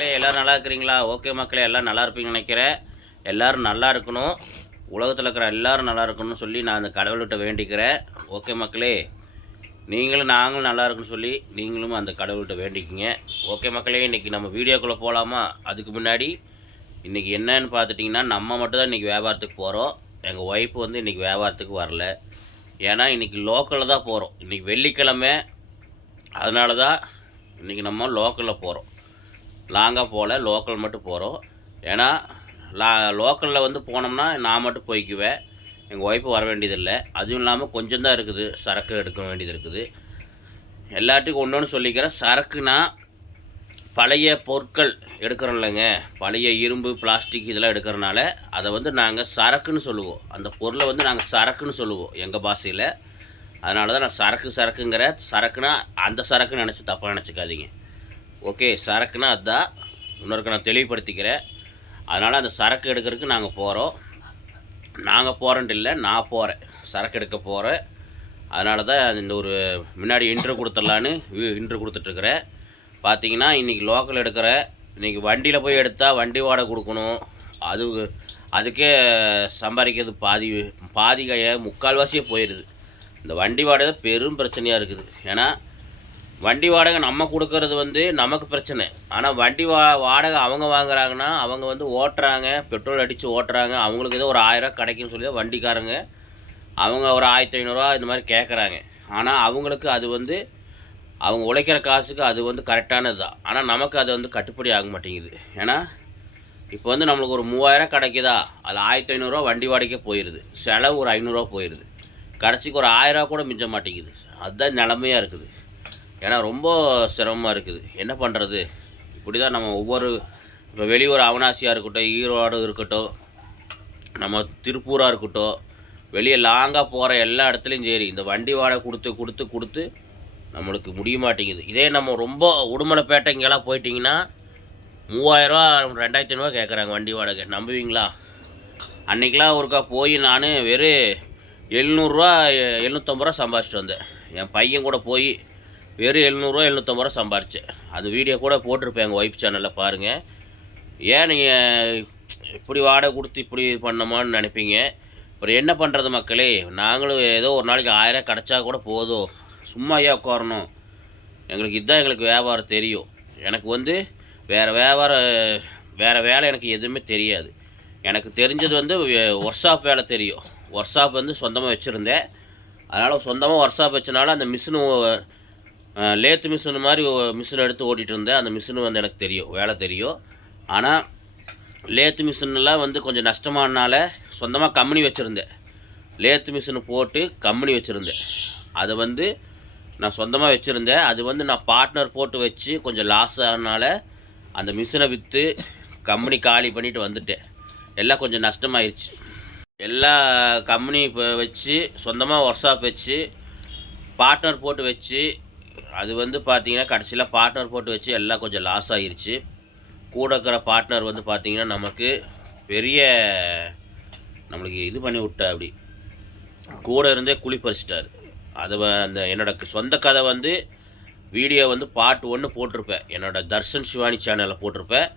மக்களே எல்லோரும் நல்லா இருக்கிறீங்களா? ஓகே மக்களே, எல்லோரும் நல்லா இருப்பீங்கன்னு நினைக்கிறேன். எல்லோரும் நல்லா இருக்கணும், உலகத்தில் இருக்கிற எல்லோரும் நல்லா இருக்கணும்னு சொல்லி நான் அந்த கடவுள்கிட்ட வேண்டிக்கிறேன். ஓகே மக்களே, நீங்களும் நாங்களும் நல்லா இருக்குன்னு சொல்லி நீங்களும் அந்த கடவுள்கிட்ட வேண்டிக்கிங்க. ஓகே மக்களே, இன்றைக்கி நம்ம வீடியோக்குள்ளே போகலாமா? அதுக்கு முன்னாடி இன்றைக்கி என்னன்னு பார்த்துட்டிங்கன்னா, நம்ம மட்டும் தான் இன்றைக்கி வியாபாரத்துக்கு போகிறோம். எங்கள் ஒய்ஃப் வந்து இன்றைக்கி வியாபாரத்துக்கு வரல. ஏன்னா இன்றைக்கி லோக்கலில் தான் போகிறோம். இன்றைக்கி வெள்ளிக்கிழமை, அதனால தான் இன்றைக்கி நம்ம லோக்கலில் போகிறோம். லாங்காக போகல, லோக்கல் மட்டும் போகிறோம். ஏன்னா லோக்கலில் வந்து போனோம்னா நான் மட்டும் போய்க்குவேன், எங்கள் ஒய்ஃபு வர வேண்டியதில்லை. அதுவும் இல்லாமல் கொஞ்சம் தான் இருக்குது, சரக்கு எடுக்க வேண்டியது இருக்குது. எல்லாத்துக்கும் ஒன்று ஒன்று சொல்லிக்கிறேன். சரக்குனா பழைய பொருட்கள் எடுக்கிறோம் இல்லைங்க, பழைய இரும்பு பிளாஸ்டிக் இதெல்லாம் எடுக்கிறனால அதை வந்து நாங்கள் சரக்குன்னு சொல்லுவோம். அந்த பொருளை வந்து நாங்கள் சரக்குன்னு சொல்லுவோம் எங்கள் பாஷையில். அதனால தான் நான் சரக்குங்கிற. சரக்குனா அந்த சரக்குன்னு நினச்சி தப்பாக நினச்சிக்காதீங்க. ஓகே, சரக்குன்னா அதுதான். இன்னொருக்கு நான் தெளிவுபடுத்திக்கிறேன். அதனால் அந்த சரக்கு எடுக்கிறதுக்கு நாங்கள் போகிறோம். நாங்கள் போகிறேன்ட்டு இல்லை, நான் போகிறேன், சரக்கு எடுக்க போகிறேன். அதனால தான் இந்த ஒரு முன்னாடி இன்ட்ரு கொடுத்துடலான்னு இன்ட்ரு கொடுத்துட்ருக்குறேன். பார்த்தீங்கன்னா இன்றைக்கி லோக்கல் எடுக்கிற. இன்றைக்கி வண்டியில் போய் எடுத்தால் வண்டி வாடகை கொடுக்கணும். அதுக்கே சம்பாதிக்கிறது பாதி முக்கால்வாசியே போயிடுது. இந்த வண்டி வாடகை பெரும் பிரச்சனையாக இருக்குது. ஏன்னா வண்டி வாடகை நம்ம கொடுக்கறது வந்து நமக்கு பிரச்சனை. ஆனால் வண்டி வாடகை அவங்க வாங்குறாங்கன்னா, அவங்க வந்து ஓட்டுறாங்க, பெட்ரோல் அடித்து ஓட்டுறாங்க. அவங்களுக்கு ஏதோ ஒரு 1000 கிடைக்குன்னு சொல்லி தான் வண்டிக்காரங்க அவங்க ஒரு 1500 இந்த மாதிரி கேட்குறாங்க. ஆனால் அவங்களுக்கு அது வந்து அவங்க உழைக்கிற காசுக்கு அது வந்து கரெக்டானது தான். ஆனால் நமக்கு அது வந்து கட்டுப்படி ஆக மாட்டேங்குது. ஏன்னா இப்போ வந்து நம்மளுக்கு ஒரு 3000 கிடைக்குதா, அது 1500 வண்டி வாடகைக்கே போயிடுது. செலவு ஒரு 500 போயிடுது. கடைசிக்கு ஒரு 1000 கூட மிஞ்ச மாட்டேங்குது. அதுதான் நிலமையாக இருக்குது. ஏன்னா ரொம்ப சிரமமாக இருக்குது. என்ன பண்ணுறது? இப்படி தான் நம்ம இப்போ வெளியூர் அவனாசியாக இருக்கட்டும், ஈரோடு இருக்கட்டும், நம்ம திருப்பூராக இருக்கட்டும், வெளியே லாங்காக போகிற எல்லா இடத்துலையும் சரி இந்த வண்டி வாடகை கொடுத்து நம்மளுக்கு முடிய மாட்டேங்குது. இதே நம்ம ரொம்ப உடுமலைப்பேட்டை இங்கெல்லாம் போயிட்டிங்கன்னா 3000 2500 கேட்குறாங்க வண்டி வாடகை. நம்புவீங்களா? அன்றைக்கெலாம் ஒருக்கா போய் நான் வெறும் 700 750 சம்பாதிச்சிட்டு வந்தேன். என் பையன் கூட போய் வெறும் 700 750 சம்பாரிச்சேன். அது வீடியோ கூட போட்டிருப்பேன் எங்கள் ஒய்ஃப் சேனலில் பாருங்கள். ஏன் நீங்கள் இப்படி வாடகை கொடுத்து இப்படி பண்ணமான்னு நினைப்பீங்க. அப்புறம் என்ன பண்ணுறது மக்களே? நாங்களும் ஏதோ ஒரு நாளைக்கு 1000 கிடச்சா கூட போதும், சும்மா ஏன் உட்காரணும்? எங்களுக்கு வியாபாரம் தெரியும். எனக்கு வந்து வேறு வேலை எனக்கு எதுவுமே தெரியாது. எனக்கு தெரிஞ்சது வந்து ஒர்க் ஷாப் வேலை தெரியும். ஒர்க் ஷாப் வந்து சொந்தமாக வச்சுருந்தேன். அதனால் சொந்தமாக ஒர்க் ஷாப் வச்சனால அந்த மிஷினு லேத்து மிஷின் மாதிரி மிஷின் எடுத்து ஓட்டிகிட்டு இருந்தேன். அந்த மிஷினு வந்து எனக்கு தெரியும், வேலை தெரியும். ஆனால் லேத்து மிஷின்லாம் வந்து கொஞ்சம் நஷ்டமானால சொந்தமாக கம்பெனி வச்சுருந்தேன். லேத்து மிஷினு போட்டு கம்பெனி வச்சுருந்தேன். அதை வந்து நான் சொந்தமாக வச்சுருந்தேன். அது வந்து நான் பார்ட்னர் போட்டு வச்சு கொஞ்சம் லாஸ் ஆனனால அந்த மிஷினை விற்று கம்பெனி காலி பண்ணிவிட்டு வந்துட்டேன். எல்லாம் கொஞ்சம் நஷ்டமாயிருச்சு. எல்லா கம்பெனி இப்போ வச்சு சொந்தமாக ஒர்க் ஷாப் வச்சு பார்ட்னர் போட்டு வச்சு அது வந்து பார்த்திங்கன்னா கடைசியில் பார்ட்னர் போட்டு வச்சு எல்லாம் கொஞ்சம் லாஸ் ஆகிருச்சு. கூட இருக்கிற பார்ட்னர் வந்து பார்த்திங்கன்னா நமக்கு பெரிய நம்மளுக்கு இது பண்ணி விட்டா, அப்படி கூட இருந்தே குழி பறிச்சிட்டார். அதை அந்த என்னோடய சொந்த கதை வந்து வீடியோ வந்து பார்ட் 1 போட்டிருப்பேன். என்னோடய தர்ஷன் சிவானி சேனலில் போட்டிருப்பேன்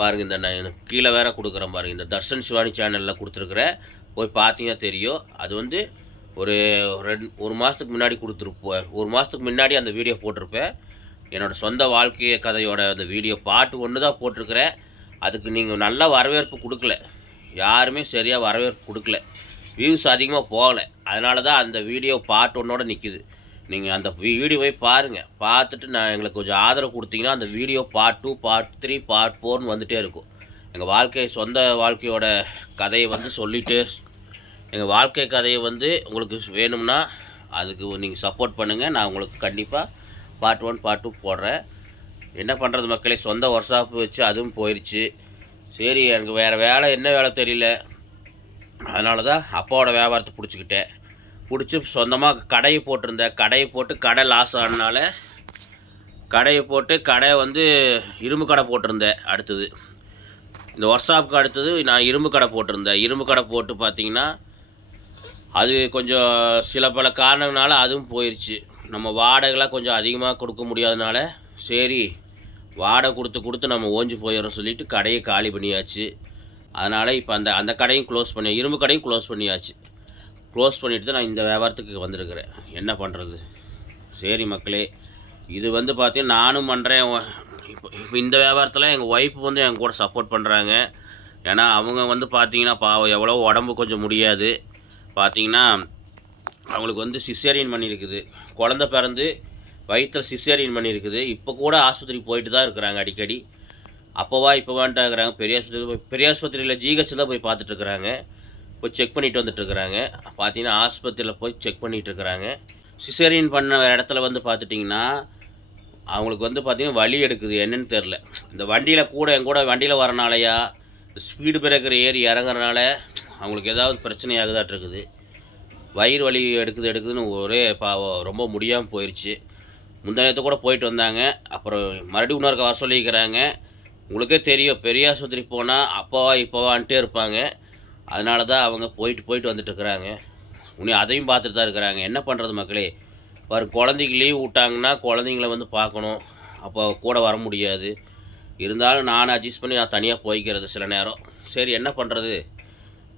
பாருங்கள். இந்த நான் கீழே வேறு கொடுக்குறேன் பாருங்கள். இந்த தர்ஷன் சிவானி சேனலில் கொடுத்துருக்குறேன், போய் பார்த்தீங்கன்னா தெரியும். அது வந்து ஒரு மாதத்துக்கு முன்னாடி கொடுத்துருப்பேன். ஒரு மாதத்துக்கு முன்னாடி அந்த வீடியோ போட்டிருப்பேன். என்னோடய சொந்த வாழ்க்கை கதையோட அந்த வீடியோ பார்ட் 1 தான் போட்டிருக்கிறேன். அதுக்கு நீங்கள் நல்லா வரவேற்பு கொடுக்கல, யாருமே சரியாக வரவேற்பு கொடுக்கல, வியூஸ் அதிகமாக போகலை. அதனால தான் அந்த வீடியோ பார்ட் 1 நிற்கிது. நீங்கள் அந்த வீடியோவை பாருங்கள், பார்த்துட்டு எங்களுக்கு கொஞ்சம் ஆதரவு கொடுத்தீங்கன்னா அந்த வீடியோ பார்ட் 2 பார்ட் 3 பார்ட் 4 வந்துகிட்டே இருக்கும். எங்கள் சொந்த வாழ்க்கையோட கதையை வந்து சொல்லிகிட்டே, எங்கள் வாழ்க்கை கதையை வந்து உங்களுக்கு வேணும்னா அதுக்கு நீங்கள் சப்போர்ட் பண்ணுங்கள். நான் உங்களுக்கு கண்டிப்பாக பார்ட் 1 பார்ட் 2 போடுறேன். என்ன பண்ணுறது மக்களே? சொந்த ஒர்க் ஷாப் வச்சு அதுவும் போயிடுச்சு. சரி, எனக்கு வேறு வேலை என்ன வேலை தெரியல. அதனால தான் அப்பாவோட வியாபாரத்தை பிடிச்சி சொந்தமாக கடையை போட்டிருந்தேன். கடையை போட்டு கடை லாஸ் ஆனனால கடை வந்து இரும்பு கடை போட்டிருந்தேன். அடுத்தது இந்த ஒர்க் ஷாப்புக்கு அடுத்தது நான் இரும்பு கடை போட்டிருந்தேன். இரும்பு கடை போட்டு பார்த்திங்கன்னா அது கொஞ்சம் சில பல காரணங்களால அதுவும் போயிடுச்சு. நம்ம வாடகைலாம் கொஞ்சம் அதிகமாக கொடுக்க முடியாதனால சரி வாடகை கொடுத்து நம்ம ஓஞ்சி போயிடும் சொல்லிவிட்டு கடையை காலி பண்ணியாச்சு. அதனால் இப்போ அந்த அந்த கடையும் க்ளோஸ் பண்ணி, இரும்பு கடையும் க்ளோஸ் பண்ணியாச்சு. க்ளோஸ் பண்ணிவிட்டு தான் நான் இந்த வியாபாரத்துக்கு வந்திருக்கிறேன். என்ன பண்ணுறது? சரி மக்களே, இது வந்து பார்த்தீங்கன்னா நானும் பண்ணுறேன். இப்போ இந்த வியாபாரத்தில் எங்கள் ஒய்ஃப் வந்து என் கூட சப்போர்ட் பண்ணுறாங்க. ஏன்னா அவங்க வந்து பார்த்தீங்கன்னா பாவம், எவ்வளோ உடம்பு கொஞ்சம் முடியாது. பார்த்தீங்கன்னா அவங்களுக்கு வந்து சிசேரியன் பண்ணியிருக்குது. குழந்த பிறந்து வயிற்றில் சிசேரியன் பண்ணியிருக்குது. இப்போ கூட ஆஸ்பத்திரிக்கு போயிட்டு தான் இருக்கிறாங்க அடிக்கடி. இப்போவான்ட்டு இருக்கிறாங்க. பெரிய ஆஸ்பத்திரியில் ஜிஹெச்சில் தான் போய் பார்த்துட்ருக்குறாங்க. போய் செக் பண்ணிவிட்டு வந்துட்டுருக்குறாங்க. பார்த்தீங்கன்னா ஆஸ்பத்திரியில் போய் செக் பண்ணிகிட்ருக்குறாங்க. சிசேரியன் பண்ண இடத்துல வந்து பார்த்துட்டிங்கன்னா அவங்களுக்கு வந்து பார்த்திங்கன்னா வலி எடுக்குது, என்னன்னு தெரில. இந்த வண்டியில் என் கூட வண்டியில் வரனாலையா, ஸ்பீடு பிரேக்கர் ஏறி இறங்குறனால அவங்களுக்கு ஏதாவது பிரச்சனை ஆகுதாட்டிருக்குது. வயிறு வலி எடுக்குதுன்னு ஒரே பாவம், ரொம்ப முடியாமல் போயிடுச்சு. முந்தானத்தை கூட போயிட்டு வந்தாங்க. அப்புறம் மறுபடியும் இன்னொரு வர சொல்லிக்கிறாங்க. உங்களுக்கே தெரியும், பெரிய ஆஸ்பத்திரி போனால் இப்போவான்ட்டே இருப்பாங்க. அதனால தான் அவங்க போயிட்டு வந்துட்டுருக்குறாங்க. இன்னும் அதையும் பார்த்துட்டு தான் இருக்கிறாங்க. என்ன பண்ணுறது மக்களே? குழந்தைக்கு லீவ் விட்டாங்கன்னா குழந்தைங்கள வந்து பார்க்கணும். அப்போ கூட வர முடியாது. இருந்தாலும் நான் அட்ஜஸ்ட் பண்ணி நான் தனியாக போய்க்கிறது சில நேரம். சரி, என்ன பண்ணுறது?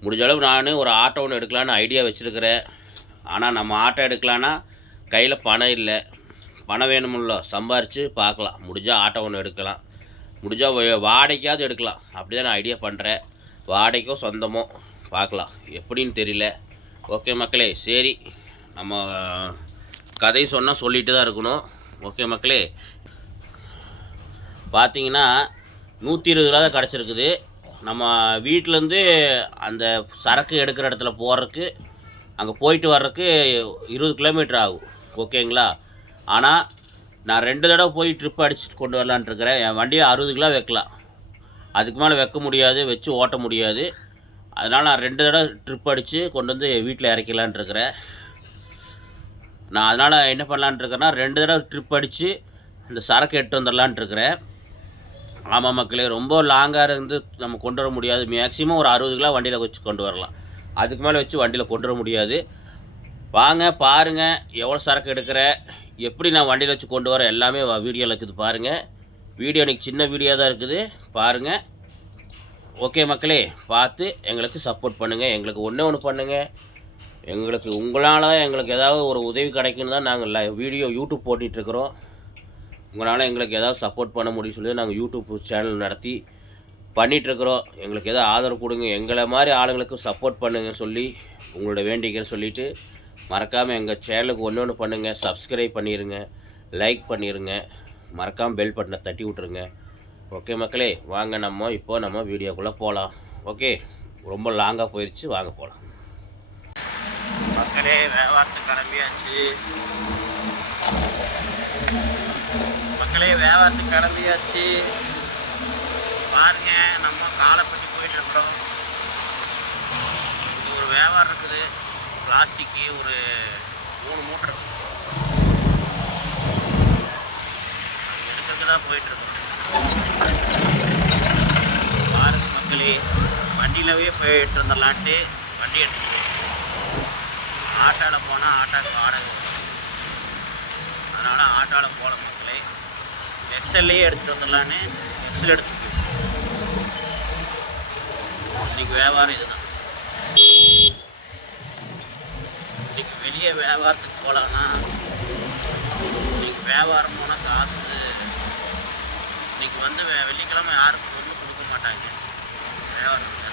முடிஞ்ச அளவு நான் ஒரு ஆட்டோ ஒன்று எடுக்கலான்னு ஐடியா வச்சுருக்கிறேன். ஆனால் நம்ம ஆட்டோ எடுக்கலான்னா கையில் பணம் இல்லை. பணம் வேணுமில்ல, சம்பாரித்து பார்க்கலாம். முடிஞ்சால் ஆட்டோ ஒன்று எடுக்கலாம், முடிஞ்சால் வாடகைக்காவது எடுக்கலாம். அப்படி தான் நான் ஐடியா பண்ணுறேன். வாடகைக்கோ சொந்தமோ பார்க்கலாம், எப்படின்னு தெரியல. ஓகே மக்களே, சரி, நம்ம கதை சொன்னால் சொல்லிட்டு தான் இருக்கணும். ஓகே மக்களே, பார்த்தீங்கன்னா 120 ரூபா தான் கிடச்சிருக்குது. நம்ம வீட்டிலேருந்து அந்த சரக்கு எடுக்கிற இடத்துல போகிறதுக்கு, அங்கே போயிட்டு வர்றதுக்கு 20 கிலோமீட்டர் ஆகும். ஓகேங்களா? ஆனால் நான் 2 தடவை போய் ட்ரிப் அடிச்சுட்டு கொண்டு வரலான்ட்ருக்கிறேன். என் வண்டியை 60 கிலோ வைக்கலாம், அதுக்கு மேலே வைக்க முடியாது, வச்சு ஓட்ட முடியாது. அதனால் நான் 2 தடவை ட்ரிப் அடித்து கொண்டு வந்து வீட்டில் இறக்கலான்ட்ருக்கிறேன். நான் அதனால் என்ன பண்ணலான்ட்ருக்கேன்னா 2 தடவை ட்ரிப் அடித்து இந்த சரக்கு எடுத்து வந்துடலான்ட்ருக்கிறேன். ஆமாம் மக்களே, ரொம்ப லாங்காக இருந்து நம்ம கொண்டு வர முடியாது. மேக்ஸிமம் ஒரு 60 கிலோ வண்டியில் வச்சு கொண்டு வரலாம், அதுக்கு மேலே வச்சு வண்டியில் கொண்டு வர முடியாது. வாங்க பாருங்கள் எவ்வளோ சரக்கு எடுக்கிறேன், எப்படி நான் வண்டியில் வச்சு கொண்டு வர எல்லாமே வீடியோவில் இருக்குது பாருங்கள். வீடியோ இன்றைக்கி சின்ன வீடியோ தான் இருக்குது, பாருங்கள். ஓகே மக்களே, பார்த்து எங்களுக்கு சப்போர்ட் பண்ணுங்கள். எங்களுக்கு ஒன்று பண்ணுங்கள். உங்களால் எங்களுக்கு ஏதாவது ஒரு உதவி கிடைக்குன்னு தான் நாங்கள் வீடியோ யூடியூப் போட்டுட்ருக்குறோம். உங்களால் எங்களுக்கு ஏதாவது சப்போர்ட் பண்ண முடியும் சொல்லி நாங்கள் யூடியூப் சேனல் நடத்தி பண்ணிகிட்ருக்குறோம். எங்களுக்கு எதாவது ஆதரவு கொடுங்க, எங்களை மாதிரி ஆளுங்களுக்கு சப்போர்ட் பண்ணுங்க சொல்லி உங்களோட வேண்டிக்கிற சொல்லிவிட்டு, மறக்காமல் எங்கள் சேனலுக்கு ஒன்று பண்ணுங்கள். சப்ஸ்கிரைப் பண்ணிடுங்க, லைக் பண்ணிடுங்க, மறக்காமல் பெல் பட்டனை தட்டி விட்ருங்க. ஓகே மக்களே, வாங்க நம்ம வீடியோக்குள்ளே போகலாம். ஓகே, ரொம்ப லாங்காக போயிடுச்சு, வாங்க போகலாம். மக்களே, வியாபாரத்துக்கு கிளம்பியாச்சு. பாருங்க, நம்ம காலைப்பட்டி போயிட்டுருக்குறோம். இங்கே ஒரு வியாபாரம் இருக்குது, பிளாஸ்டிக்கு ஒரு 3 மூட்டை இருக்குது, எடுக்கிறதுக்கு தான் போயிட்டுருக்கோம். பாருங்க மக்களே, வண்டியிலவே போயிட்டு வந்துடலான்ட்டு வண்டி எடுத்துகிட்டு ஆட்டோவில் போனால் ஆட்டோக்கு வாடகை, அதனால் ஆட்டோவில் போகல மக்களே. எக்ஸல்லையே எடுத்துகிட்டு வந்துடலான்னு எக்ஸல் எடுத்துட்டு இன்றைக்கி வியாபாரம் இதுதான். இன்றைக்கி வெளியே வியாபாரத்துக்கு போகலான்னா இன்றைக்கி வியாபாரம் போனால் காசு இன்றைக்கி வந்து வெள்ளிக்கிழமை யாருக்கும் வந்து கொடுக்க மாட்டாங்க வியாபாரத்துக்கு.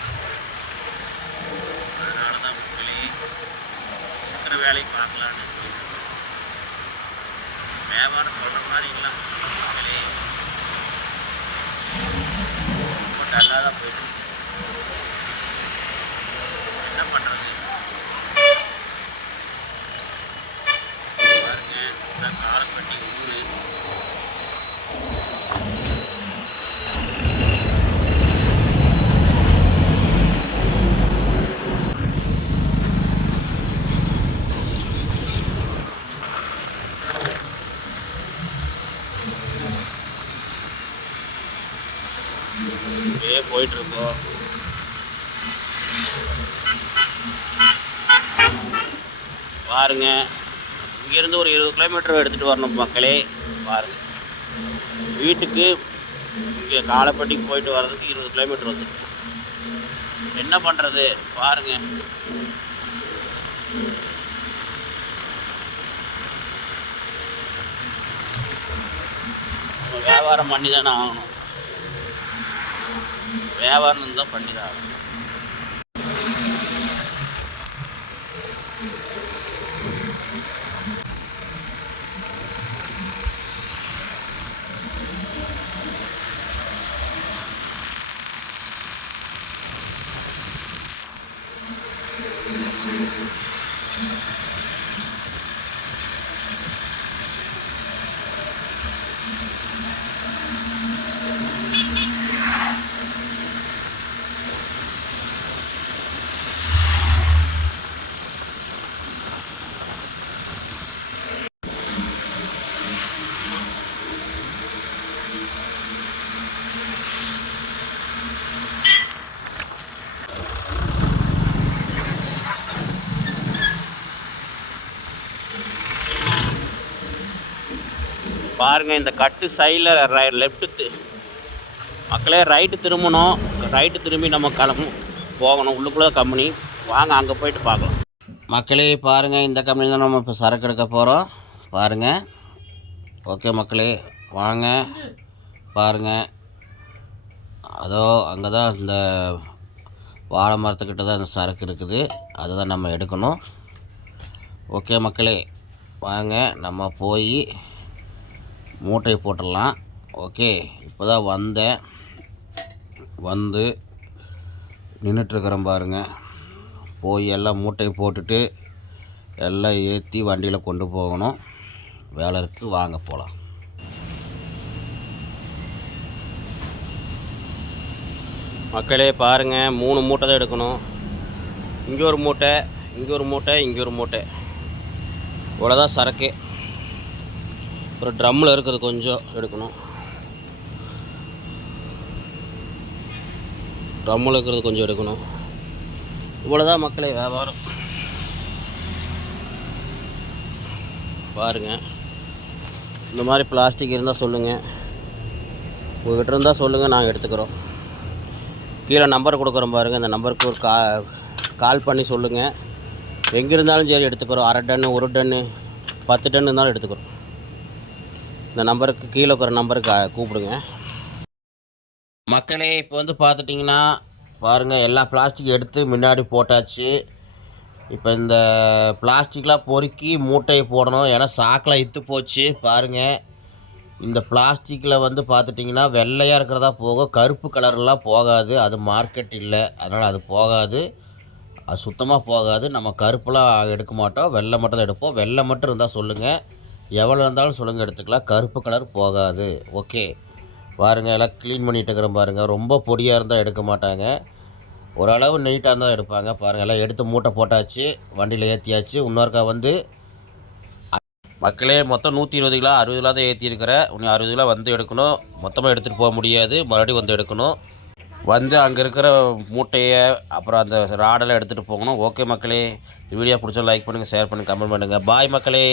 அதனால தான் மக்களே இருக்கிற வேலையை பார்க்கலான்னு. வியாபாரம் சொல்கிற மாதிரி இல்லை மக்களே, ரொம்ப டல்லாக தான் போயிட்டு என்ன பண்ணுறது? பாருங்க, நான் காலப்பட்டி ஊர். போயிட்டுருக்கோம். பாருங்க, இங்கேருந்து ஒரு 20 கிலோமீட்டர் எடுத்துகிட்டு வரணும் மக்களே. பாருங்கள், வீட்டுக்கு இங்கே காலப்பட்டிக்கு போயிட்டு வர்றதுக்கு 20 கிலோமீட்டர் வந்து என்ன பண்ணுறது பாருங்கள். நம்ம வியாபாரம் பண்ணி தானே ஆகணும். வியாபாரம் இருந்தால் பண்ணி தான் ஆகணும். பாருங்கள், இந்த கட்டு சைடில் லெஃப்ட்டு மக்களே ரைட்டு திரும்பணும். ரைட்டு திரும்பி நம்ம போகணும். உள்ளுக்குள்ளே கம்பெனி. வாங்க அங்கே போயிட்டு பார்க்கலாம். மக்களே பாருங்கள், இந்த கம்பெனி தான் நம்ம இப்போ சரக்கு எடுக்க போகிறோம். பாருங்கள். ஓகே மக்களே, வாங்க பாருங்கள். அதோ அங்கே தான் இந்த வாழை மரத்துக்கிட்ட தான் இந்த சரக்கு இருக்குது. அதை தான் நம்ம எடுக்கணும். ஓகே மக்களே, வாங்க நம்ம போய் மூட்டை போட்டுடலாம். ஓகே, இப்போ தான் வந்து நின்றுட்டுருக்குறேன் பாருங்கள். போய் எல்லாம் மூட்டையை போட்டுட்டு எல்லாம் ஏற்றி வண்டியில் கொண்டு போகணும். வேலை இருக்குது, வாங்க போகலாம். மக்களே பாருங்கள், 3 மூட்டை தான் எடுக்கணும். இங்கே ஒரு மூட்டை, இங்கே ஒரு மூட்டை, இங்கே ஒரு மூட்டை. இவ்வளோதான் சரக்கு. அப்புறம் ட்ரம்மில் இருக்கிறது கொஞ்சம் எடுக்கணும். ட்ரம்மில் இருக்கிறது கொஞ்சம் எடுக்கணும். இவ்வளோதான் மக்களே வியாபாரம். பாருங்கள், இந்த மாதிரி பிளாஸ்டிக் இருந்தால் சொல்லுங்கள். உங்கள்கிட்ட இருந்தால் சொல்லுங்கள், நாங்கள் எடுத்துக்கிறோம். கீழே நம்பர் கொடுக்குறோம் பாருங்கள். இந்த நம்பருக்கு ஒரு கால் பண்ணி சொல்லுங்கள். எங்கே இருந்தாலும் சரி எடுத்துக்கிறோம். 1/2 டன், 1 டன்னு, 10 டன் இருந்தாலும் எடுத்துக்கிறோம். இந்த நம்பருக்கு கீழே இருக்கிற நம்பருக்கு கூப்பிடுங்க. மக்களே இப்போ வந்து பார்த்துட்டிங்கன்னா பாருங்கள், எல்லா பிளாஸ்டிக் எடுத்து முன்னாடி போட்டாச்சு. இப்போ இந்த பிளாஸ்டிக்லாம் பொறுக்கி மூட்டையை போடணும். ஏன்னா சாக்கில் இத்து போச்சு. பாருங்கள், இந்த பிளாஸ்டிக்கில் வந்து பார்த்துட்டிங்கன்னா வெள்ளையாக இருக்கிறதா போகும், கருப்பு கலர்லாம் போகாது. அது மார்க்கெட் இல்லை, அதனால் அது போகாது. அது சுத்தமாக போகாது. நம்ம கருப்பெலாம் எடுக்க மாட்டோம், வெள்ளை மட்டும் தான் எடுப்போம். வெள்ளை மட்டும் இருந்தால் சொல்லுங்கள், எவ்வளோ இருந்தாலும் சொல்லுங்கள், எடுத்துக்கலாம். கருப்பு கலர் போகாது. ஓகே பாருங்கள், எல்லாம் க்ளீன் பண்ணிகிட்டு இருக்கிறேன் பாருங்கள். ரொம்ப பொடியாக இருந்தால் எடுக்க மாட்டாங்க, ஓரளவு நீட்டாக இருந்தால் எடுப்பாங்க. பாருங்கள், எல்லாம் எடுத்து மூட்டை போட்டாச்சு, வண்டியில் ஏற்றியாச்சு. இன்னொருக்கா வந்து மக்களே மொத்தம் 120 கிலோ 60 கிலோ தான் ஏற்றிருக்கிறேன். இன்னும் 60 கிலோ வந்து எடுக்கணும். மொத்தமாக எடுத்துகிட்டு போக முடியாது, மறுபடியும் வந்து எடுக்கணும். வந்து அங்கே இருக்கிற மூட்டையை அப்புறம் அந்த ராடெல்லாம் எடுத்துகிட்டு போகணும். ஓகே மக்களே, வீடியோ பிடிச்சா லைக் பண்ணுங்கள், ஷேர் பண்ணுங்கள், கமெண்ட் பண்ணுங்கள். பாய் மக்களே.